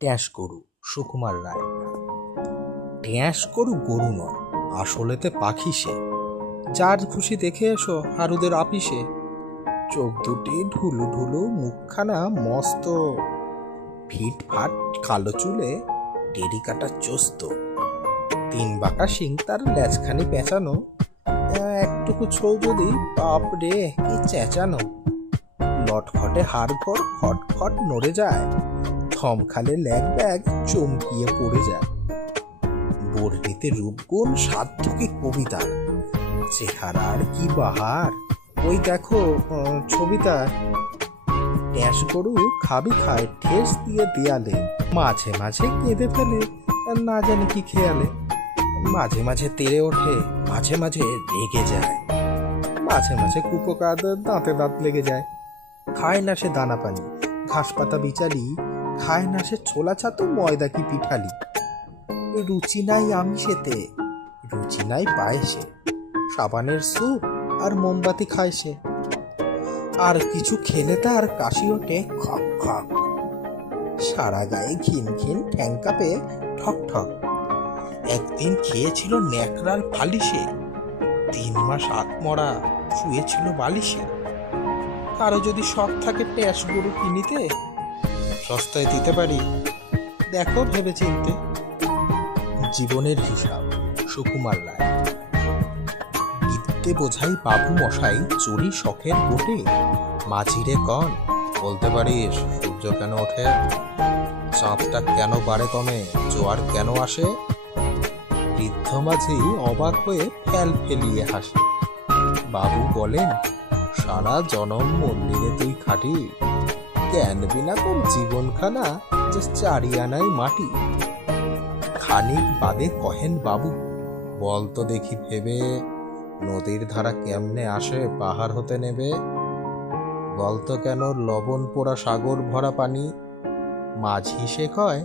ট্যাঁস গরু সুকুমার রায়। ট্যাঁস গরু গরু নয়, আসলেতে পাখি সে। যার খুশি দেখে এসো হারুদের আপিসে। চোখ দুটি ঢুলু ঢুলু, মুখখানা মস্ত, ফিট ফাট কালো চুলে টেরি কাটা চোস্ত। তিন বাঁকা শিং তার ল্যাজখানি পেঁচানো, একটুকু ছৌ যদি বাপ রে কি চেঁচানো। লটখটে হাড় ঘর খটখট নড়ে যায়, থমখালে ল্যাগ ব্যাগ চমকিয়ে পড়ে যায়। বর্ণিতে রূপগুণ সাধ্য কি কবিতার, চেহারার কি বাহার ওই দেখো ছবিতার। ট্যাঁস গরু খাবি খায় ঠেস দিয়ে দেয়ালে, মাঝে মাঝে কেঁদে ফেলে না জানি কি খেয়ালে। মাঝে মাঝে তেড়ে ওঠে, মাঝে মাঝে রেগে যায়, মাঝে মাঝে কুপোকাত দাঁতে দাঁত লেগে যায়। খায় না সে দানা পানি ঘাস পাতা বিচালি, খায় না সে ছোলা ছাতু ময়দা কি পিঠালি। রুচি নাই আমিষেতে, রুচি নাই পায়েসে, সাবানের স্যুপ আর মোমবাতি খায় সে। আর কিছু খেলে তার কাশি ওঠে খক খক, সারা গায়ে ঘিন ঘিন ঠ্যাং কাঁপে ঠক ঠক। একদিন খেয়েছিল ন্যাকড়াল ফালিশে, 3 মাস আত্মরা শুয়েছিল বালিশে। কারো যদি শখ থাকে ট্যাঁস গরু কিনিতে, সস্তায় দিতে পারি, দেখো ভেবে চিনতে। জীবনের হিসাব সুকুমার রায়। বিদ্যে বোঝাই বাবু মশাই চুরি শখের গোটে, মাঝিরে কন বলতে পারিস সূর্য কেন ওঠে, চাঁদটা কেন বাড়ে কমে, জোয়ার কেন আসে। বৃদ্ধ মাঝি অবাক হয়ে ফেল ফেলিয়ে হাসে। বাবু বলেন, সারা জনম মন্দিরে তুই খাটি, জ্ঞান বিনা তোর জীবনখানা যে 4 আনাই মাটি। খানিক বাদে কহেন বাবু, বল তো দেখি ভেবে, নদীর ধারা কেমনে আসে পাহাড় হতে নেবে। বলতো কেন লবণ পোড়া সাগর ভরা পানি। মাঝি সে কয়,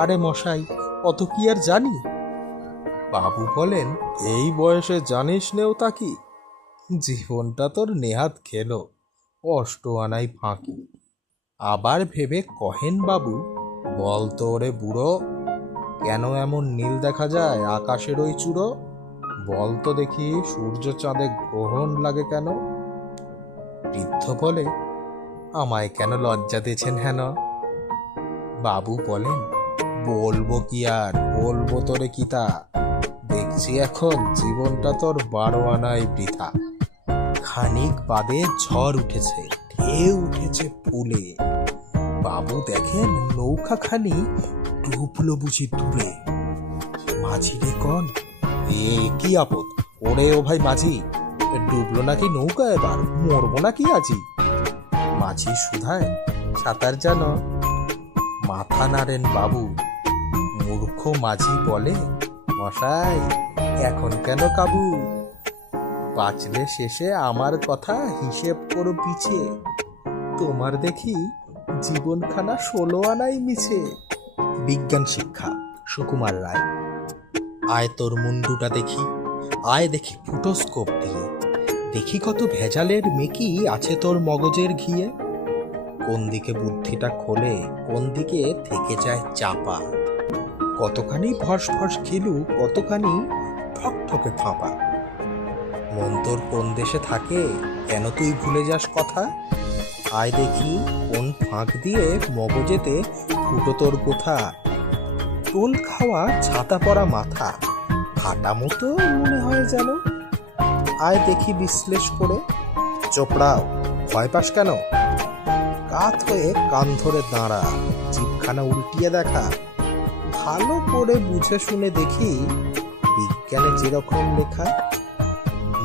আরে মশাই অত কি আর জানি। বাবু বলেন, এই বয়সে জানিস নেও তা কি, জীবনটা তোর নেহাত খেলো, 8 আনাই ফাঁকি। আবার ভেবে কহেন বাবু, বল তো ওরে বুড়ো, কেন এমন নীল দেখা যায় আকাশের ওই চূড়ো। বল তো দেখি সূর্য চাঁদে গ্রহণ লাগে কেন। বৃদ্ধ বলে, আমায় কেন লজ্জা দিয়েছেন হেন। বাবু বলেন, বলবো কি আর, বলবো তোরে কি তা, দেখছি এখন জীবনটা তোর 12 আনাই বৃথা। খানিক বাদে ঝড় উঠেছে, ঢেউ উঠেছে ফুলে। বাবু দেখেন নৌকাখানি ডুবলো বুঝি দূরে। মাঝি রে কন, এ কি আপদ, ওরে ও ভাই মাঝি, ডুবলো নাকি নৌকা, এবার মরবো নাকি আজি। মাঝি সুধায়, সাঁতার জানো। মাথা নাড়েন বাবু। মূর্খ মাঝি বলে, মশাই এখন কেন কাবু, বাঁচলে শেষে আমার কথা হিসেব করো পিছে, তোমার দেখি জীবনখানা 16 আনাই মিছে। বিজ্ঞান শিক্ষা সুকুমার রায়। আয় তোর মুন্ডুটা দেখি, আয় দেখি ফুটোস্কোপ দিয়ে, দেখি কত ভেজালের মেকি আছে তোর মগজের ঘিয়ে। কোন দিকে বুদ্ধিটা খোলে, কোন দিকে থেকে যায় চাপা, কতখানি ফস ফস খেলু, কতখানি ঠক ঠকে ফাঁপা। মন তোর কোন দেশে থাকে, কেন তুই ভুলে যাস কথা। আয় দেখি কোন ফাঁক দিয়ে মগজেতে ফুটো তোর কোথা। টোল খাওয়া ছাতা পরা মাথা, ফাটা মতো মনে হয় যেন। আয় দেখি বিশ্লেষ করে, চোপড়াও ভয় পাস কেন। কাত হয়ে কান ধরে দাঁড়া, জিভখানা উল্টিয়ে দেখা। ভালো করে বুঝে শুনে দেখি বিজ্ঞানে যেরকম লেখা।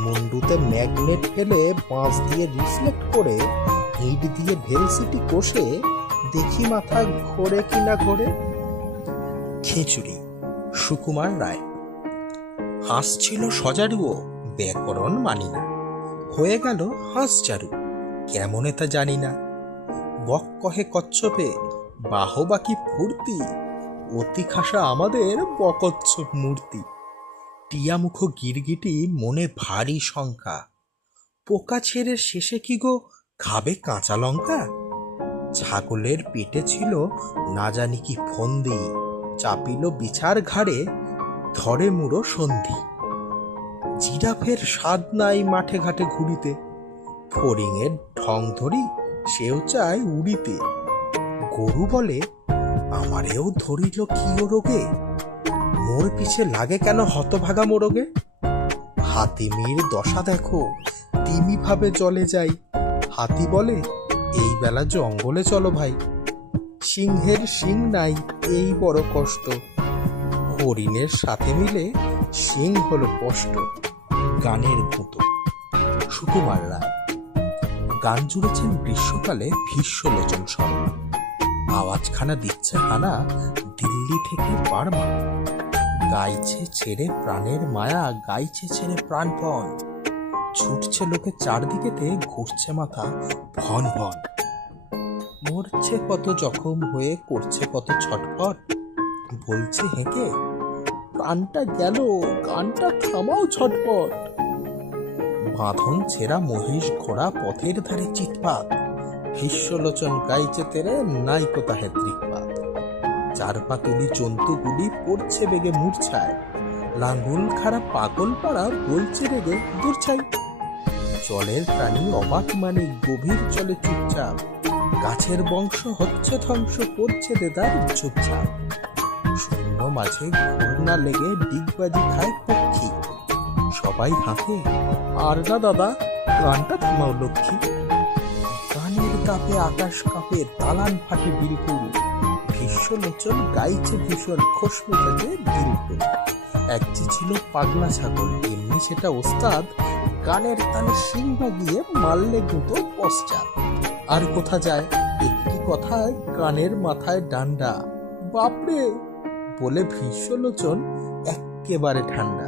মুন্ডুতে ম্যাগনেট ফেলে বাঁশ দিয়ে রিফ্লেক্ট করে, হিট দিয়ে ভেলসিটি কষে দেখি মাথা ঘোরে কিনা ঘোরে। খিচুড়ি সুকুমার রায়। হাসছিল সজারুও, ব্যাকরণ মানি না, হয়ে গেল হাঁসচারু, কেমনে তা জানি না। বক কহে কচ্ছপে, বাহবা কি ফুর্তি, অতি খাসা আমাদের বকচ্ছপ মূর্তি। টিয়ামুখ গিরগিটি মনে ভারী শঙ্কা, পোকা ছেড়ে শেষে কি গো খাবে কাঁচা লঙ্কা। ছাগলের পেটে ছিল না জানি কি ফন্দি, চাপিল বিছার ঘাড়ে, ধরে মুড়ো সন্ধি। জিরাফের স্বাদ নাই মাঠে ঘাটে ঘুরিতে, ফড়িংয়ের ঢং ধরি সেও চায় উড়িতে। গরু বলে, আমারেও ধরিল কি ও রোগে, মোর পিছে লাগে কেন হতভাগা মোরগে। হাতিমির দশা দেখো, তিমি ভাবে জলে যাই, হাতি বলে, এই বেলা জঙ্গলে চলো ভাই। সিংহের সিং নাই এই বড় কষ্ট, হরিণের সাথে মিলে সিং হলো স্পষ্ট। গানের গুঁতো, সুকুমার রায়। গান জুড়েছেন গ্রীষ্মকালে ভীষ্মলোচন শর্মা। আওয়াজখানা দিচ্ছে হানা দিল্লি থেকে বার্মা। গাইছে ছেড়ে প্রাণের মায়া, গাইছে ছেড়ে প্রাণপণ, ছুটছে লোকে চারদিকেতে, ঘুরছে মাথা ভন ভন। মরছে কত জখম হয়ে, করছে কত ছটফট, বলছে হেঁকে, প্রাণটা গেল, গানটা থামাও ছটফট। বাঁধন ছেঁড়া মহিষ ঘোড়া পথের ধারে চিৎপাত, ভীষ্মলোচন গাইছে তেরে নাইকো তাহে দৃকপাত। চার পাতুলি জন্তুগুলি পড়ছে বেগে মূর্ছায়, লাঙ্গল খাড়া পাগল পাড়া বলছে রেগে দূরছাই। জলের প্রাণী অবাক মানে গভীর জলে চুপচাপ, গাছের বংশ হচ্ছে ধ্বংস, করছে দেদার চুপচাপ। শূন্য মাঝে ঘূর্ণা লেগে ডিগবাজি খায় পক্ষী, সবাই হাঁকে, আর না দাদা গানটা থামাও লক্ষ্মী। গানের কাপে আকাশ কাপে, দালান ফাটে বিলকুল, ভীষ্মলোচন গাইছে ভীষণ খসমে থেকে বিলকুল। এক যে ছিল পাগলা ছাগল, এমনি সেটা ওস্তাদ, গানের তালে শিং বাগিয়ে মারলে গুঁতো পশ্চাৎ। আর কোথা যায় একটি কথায়, গানের মাথায় ডান্ডা, বাপরে বলে ভীষ্মলোচন এক্কেবারে ঠান্ডা।